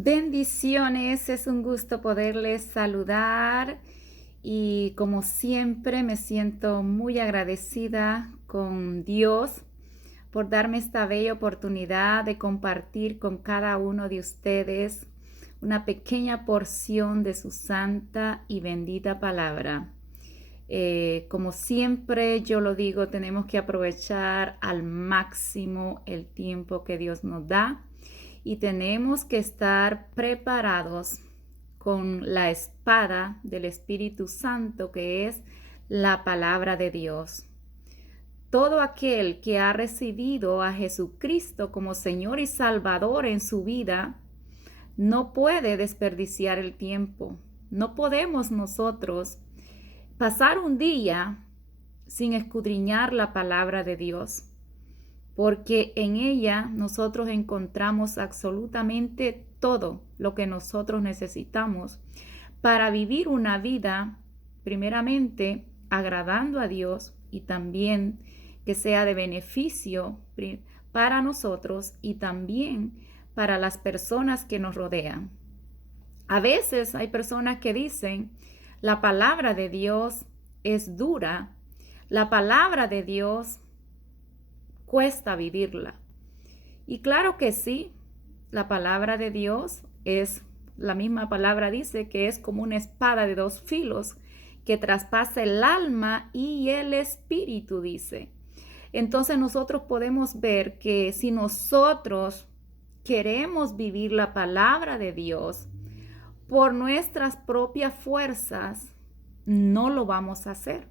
Bendiciones, es un gusto poderles saludar y como siempre me siento muy agradecida con Dios por darme esta bella oportunidad de compartir con cada uno de ustedes una pequeña porción de su santa y bendita palabra. Como siempre yo lo digo, tenemos que aprovechar al máximo el tiempo que Dios nos da y tenemos que estar preparados con la espada del Espíritu Santo, que es la palabra de Dios. Todo aquel que ha recibido a Jesucristo como Señor y Salvador en su vida no puede desperdiciar el tiempo. No podemos nosotros pasar un día sin escudriñar la palabra de Dios, porque en ella nosotros encontramos absolutamente todo lo que nosotros necesitamos para vivir una vida, primeramente, agradando a Dios y también que sea de beneficio para nosotros y también para las personas que nos rodean. A veces hay personas que dicen, la palabra de Dios es dura, la palabra de Dios cuesta vivirla. Y claro que sí, la palabra de Dios es, la misma palabra dice que es como una espada de dos filos que traspasa el alma y el espíritu, dice. Entonces nosotros podemos ver que si nosotros queremos vivir la palabra de Dios por nuestras propias fuerzas, no lo vamos a hacer.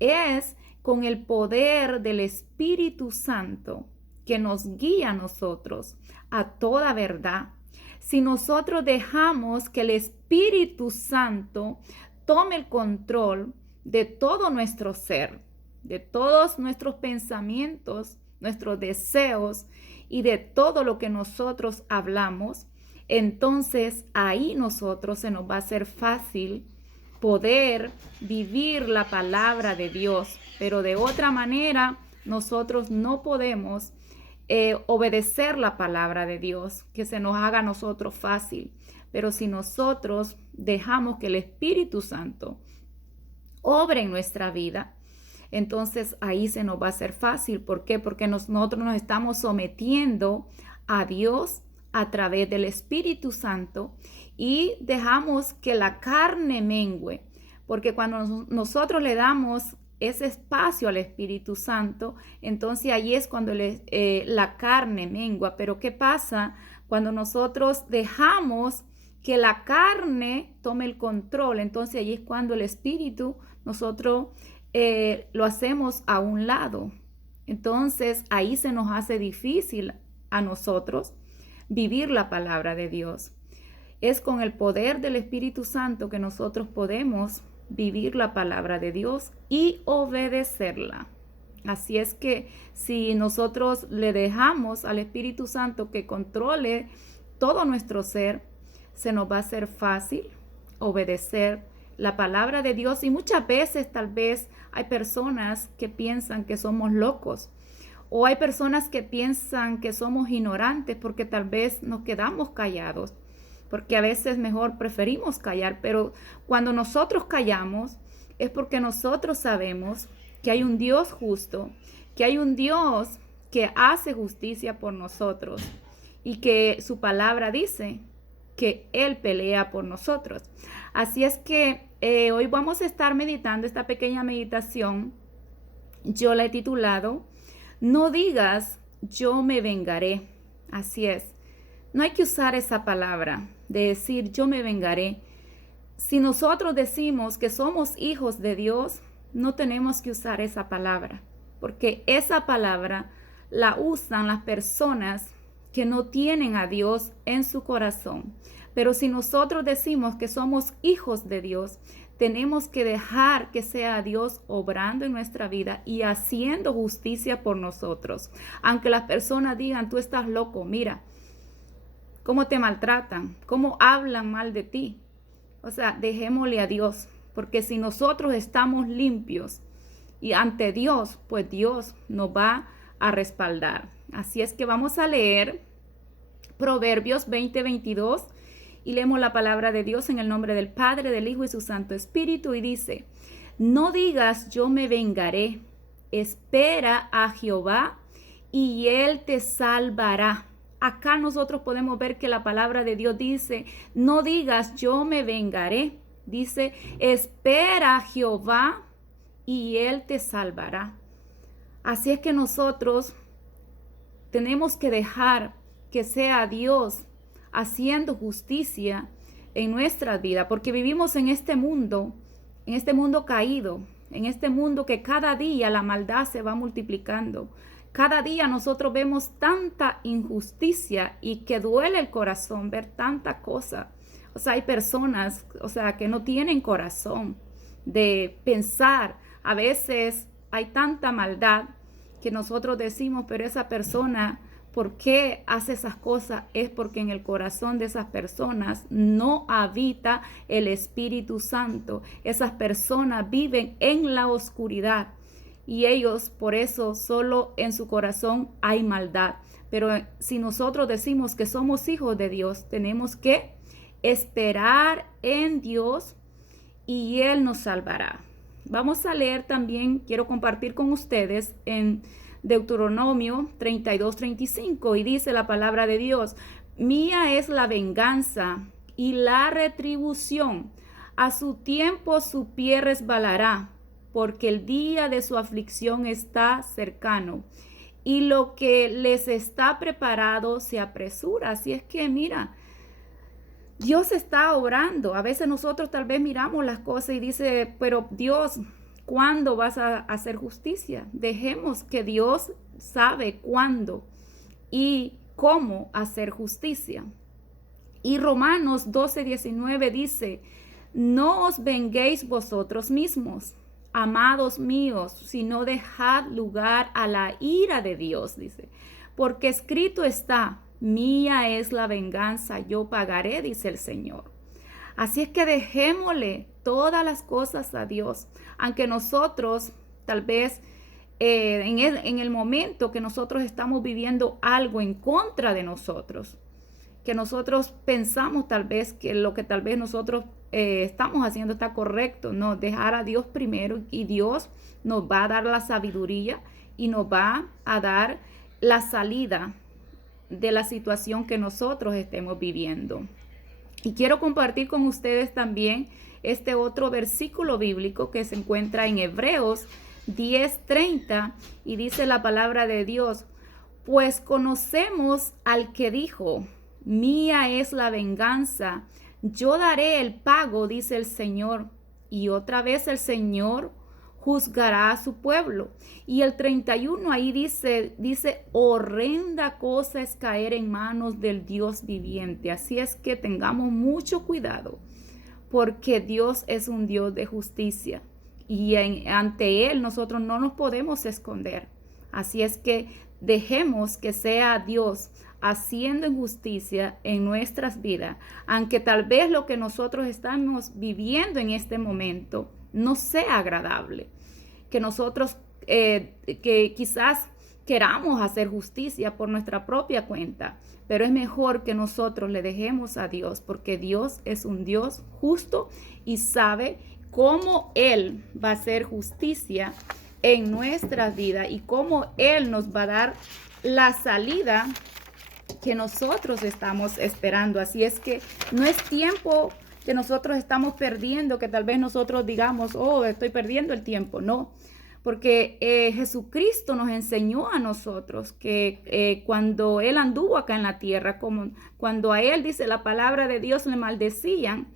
Es con el poder del Espíritu Santo que nos guía a nosotros a toda verdad. Si nosotros dejamos que el Espíritu Santo tome el control de todo nuestro ser, de todos nuestros pensamientos, nuestros deseos y de todo lo que nosotros hablamos, entonces ahí nosotros se nos va a hacer fácil poder vivir la palabra de Dios, pero de otra manera nosotros no podemos obedecer la palabra de Dios, que se nos haga a nosotros fácil. Pero si nosotros dejamos que el Espíritu Santo obre en nuestra vida, entonces ahí se nos va a hacer fácil. ¿Por qué? Porque nosotros nos estamos sometiendo a Dios a través del Espíritu Santo y dejamos que la carne mengüe, porque cuando nosotros le damos ese espacio al Espíritu Santo, entonces ahí es cuando la carne mengua. Pero ¿qué pasa cuando nosotros dejamos que la carne tome el control? Entonces ahí es cuando el Espíritu nosotros lo hacemos a un lado. Entonces ahí se nos hace difícil a nosotros vivir la palabra de Dios. Es con el poder del Espíritu Santo que nosotros podemos vivir la palabra de Dios y obedecerla. Así es que si nosotros le dejamos al Espíritu Santo que controle todo nuestro ser, se nos va a hacer fácil obedecer la palabra de Dios. Y muchas veces tal vez hay personas que piensan que somos locos, o hay personas que piensan que somos ignorantes porque tal vez nos quedamos callados, porque a veces mejor preferimos callar. Pero cuando nosotros callamos es porque nosotros sabemos que hay un Dios justo, que hay un Dios que hace justicia por nosotros y que su palabra dice que Él pelea por nosotros. Así es que hoy vamos a estar meditando esta pequeña meditación. Yo la he titulado No digas yo me vengaré. Así es. No hay que usar esa palabra de decir yo me vengaré. Si nosotros decimos que somos hijos de Dios, no tenemos que usar esa palabra, porque esa palabra la usan las personas que no tienen a Dios en su corazón. Pero si nosotros decimos que somos hijos de Dios, tenemos que dejar que sea Dios obrando en nuestra vida y haciendo justicia por nosotros. Aunque las personas digan, tú estás loco, mira cómo te maltratan, cómo hablan mal de ti. O sea, dejémosle a Dios, porque si nosotros estamos limpios y ante Dios, pues Dios nos va a respaldar. Así es que vamos a leer Proverbios 20:22, y leemos la palabra de Dios en el nombre del Padre, del Hijo y su Santo Espíritu, y dice: no digas yo me vengaré, espera a Jehová y él te salvará. Acá nosotros podemos ver que la palabra de Dios dice: no digas yo me vengaré, dice: espera a Jehová y él te salvará. Así es que nosotros tenemos que dejar que sea Dios haciendo justicia en nuestra vida, porque vivimos en este mundo caído, en este mundo que cada día la maldad se va multiplicando. Cada día nosotros vemos tanta injusticia y que duele el corazón ver tanta cosa. O sea, hay personas, que no tienen corazón de pensar. A veces hay tanta maldad que nosotros decimos, pero esa persona, ¿por qué hace esas cosas? Es porque en el corazón de esas personas no habita el Espíritu Santo. Esas personas viven en la oscuridad y ellos, por eso, solo en su corazón hay maldad. Pero si nosotros decimos que somos hijos de Dios, tenemos que esperar en Dios y Él nos salvará. Vamos a leer también, quiero compartir con ustedes en Deuteronomio 32:35, y dice la palabra de Dios: mía es la venganza y la retribución, a su tiempo su pie resbalará, porque el día de su aflicción está cercano y lo que les está preparado se apresura. Así es que mira, Dios está obrando. A veces nosotros tal vez miramos las cosas y dice, pero Dios, ¿cuándo vas a hacer justicia? Dejemos que Dios sabe cuándo y cómo hacer justicia. Y Romanos 12:19 dice: no os venguéis vosotros mismos, amados míos, sino dejad lugar a la ira de Dios, dice, porque escrito está: mía es la venganza, yo pagaré, dice el Señor. Así es que dejémosle todas las cosas a Dios, aunque nosotros tal vez en el momento que nosotros estamos viviendo algo en contra de nosotros, que nosotros pensamos tal vez que lo que tal vez nosotros estamos haciendo está correcto, no, dejar a Dios primero, y Dios nos va a dar la sabiduría y nos va a dar la salida de la situación que nosotros estemos viviendo. Y quiero compartir con ustedes también este otro versículo bíblico que se encuentra en Hebreos 10:30, y dice la palabra de Dios: pues conocemos al que dijo: mía es la venganza, yo daré el pago, dice el Señor. Y otra vez el Señor juzgará a su pueblo. Y el 31 ahí dice, horrenda cosa es caer en manos del Dios viviente. Así es que tengamos mucho cuidado, porque Dios es un Dios de justicia y ante Él nosotros no nos podemos esconder. Así es que dejemos que sea Dios haciendo justicia en nuestras vidas, aunque tal vez lo que nosotros estamos viviendo en este momento no sea agradable, que nosotros que quizás queramos hacer justicia por nuestra propia cuenta, pero es mejor que nosotros le dejemos a Dios, porque Dios es un Dios justo y sabe cómo Él va a hacer justicia en nuestras vidas y cómo Él nos va a dar la salida que nosotros estamos esperando. Así es que no es tiempo que nosotros estamos perdiendo, que tal vez nosotros digamos, oh, estoy perdiendo el tiempo. No, porque Jesucristo nos enseñó a nosotros que cuando Él anduvo acá en la tierra, como cuando a Él, dice la palabra de Dios, le maldecían,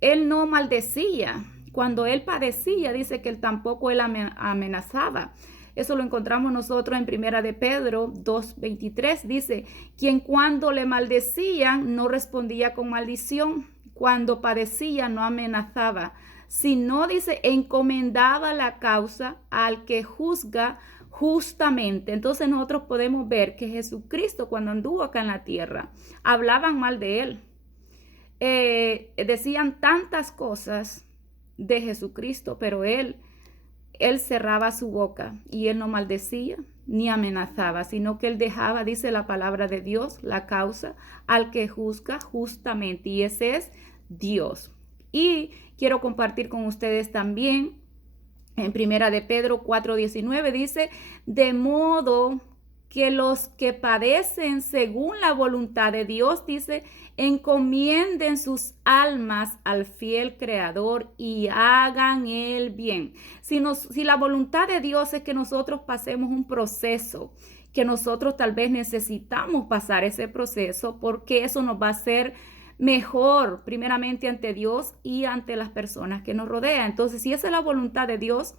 Él no maldecía. Cuando Él padecía, dice que Él tampoco Él amenazaba. Eso lo encontramos nosotros en Primera de Pedro 2:23. Dice, quien cuando le maldecían no respondía con maldición, cuando padecía no amenazaba, sino, dice, encomendaba la causa al que juzga justamente. Entonces nosotros podemos ver que Jesucristo, cuando anduvo acá en la tierra, hablaban mal de Él. Decían tantas cosas de Jesucristo, pero Él él cerraba su boca y él no maldecía ni amenazaba, sino que él dejaba, dice la palabra de Dios, la causa al que juzga justamente, y ese es Dios. Y quiero compartir con ustedes también en Primera de Pedro 4:19 dice, de modo que los que padecen según la voluntad de Dios, dice, encomienden sus almas al fiel Creador y hagan el bien. Si la voluntad de Dios es que nosotros pasemos un proceso, que nosotros tal vez necesitamos pasar ese proceso, porque eso nos va a hacer mejor, primeramente ante Dios y ante las personas que nos rodean. Entonces, si esa es la voluntad de Dios,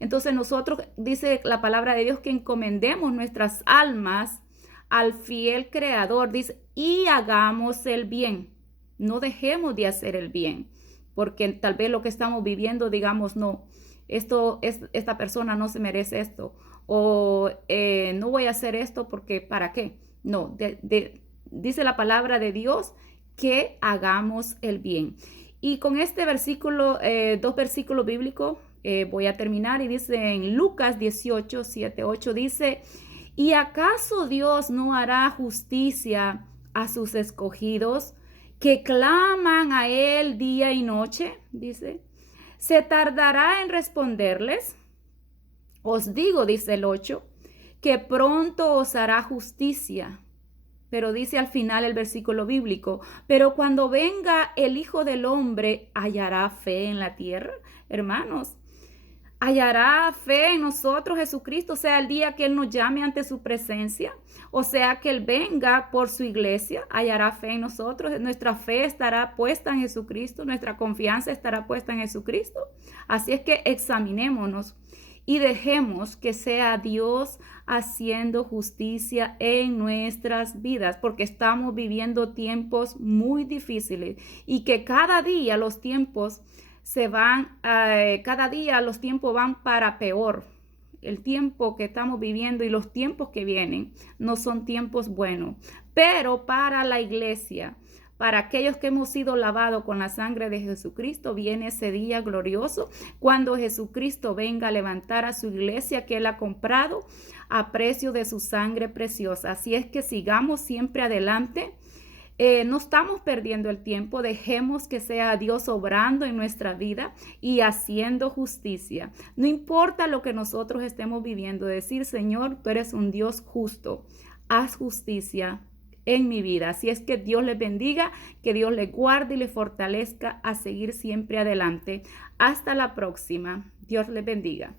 entonces nosotros, dice la palabra de Dios, que encomendemos nuestras almas al fiel Creador, dice, y hagamos el bien. No dejemos de hacer el bien, porque tal vez lo que estamos viviendo, digamos, no, esta persona no se merece esto, o no voy a hacer esto porque, ¿para qué? No, dice la palabra de Dios que hagamos el bien. Y con este versículo, dos versículos bíblicos, voy a terminar, y dice en Lucas 18, 7, 8, dice, ¿y acaso Dios no hará justicia a sus escogidos que claman a Él día y noche? Dice, ¿se tardará en responderles? Os digo, dice el 8, que pronto os hará justicia. Pero dice al final el versículo bíblico, pero cuando venga el Hijo del Hombre, ¿hallará fe en la tierra? Hermanos, hallará fe en nosotros Jesucristo, o sea, el día que Él nos llame ante su presencia, o sea, que Él venga por su iglesia, hallará fe en nosotros, nuestra fe estará puesta en Jesucristo, nuestra confianza estará puesta en Jesucristo. Así es que examinémonos y dejemos que sea Dios haciendo justicia en nuestras vidas, porque estamos viviendo tiempos muy difíciles y que cada día los tiempos los tiempos van para peor. El tiempo que estamos viviendo y los tiempos que vienen no son tiempos buenos, pero para la iglesia, para aquellos que hemos sido lavados con la sangre de Jesucristo, viene ese día glorioso cuando Jesucristo venga a levantar a su iglesia que Él ha comprado a precio de su sangre preciosa. Así es que sigamos siempre adelante. No estamos perdiendo el tiempo, dejemos que sea Dios obrando en nuestra vida y haciendo justicia. No importa lo que nosotros estemos viviendo, decir, Señor, tú eres un Dios justo, haz justicia en mi vida. Así es que Dios les bendiga, que Dios les guarde y les fortalezca a seguir siempre adelante. Hasta la próxima. Dios les bendiga.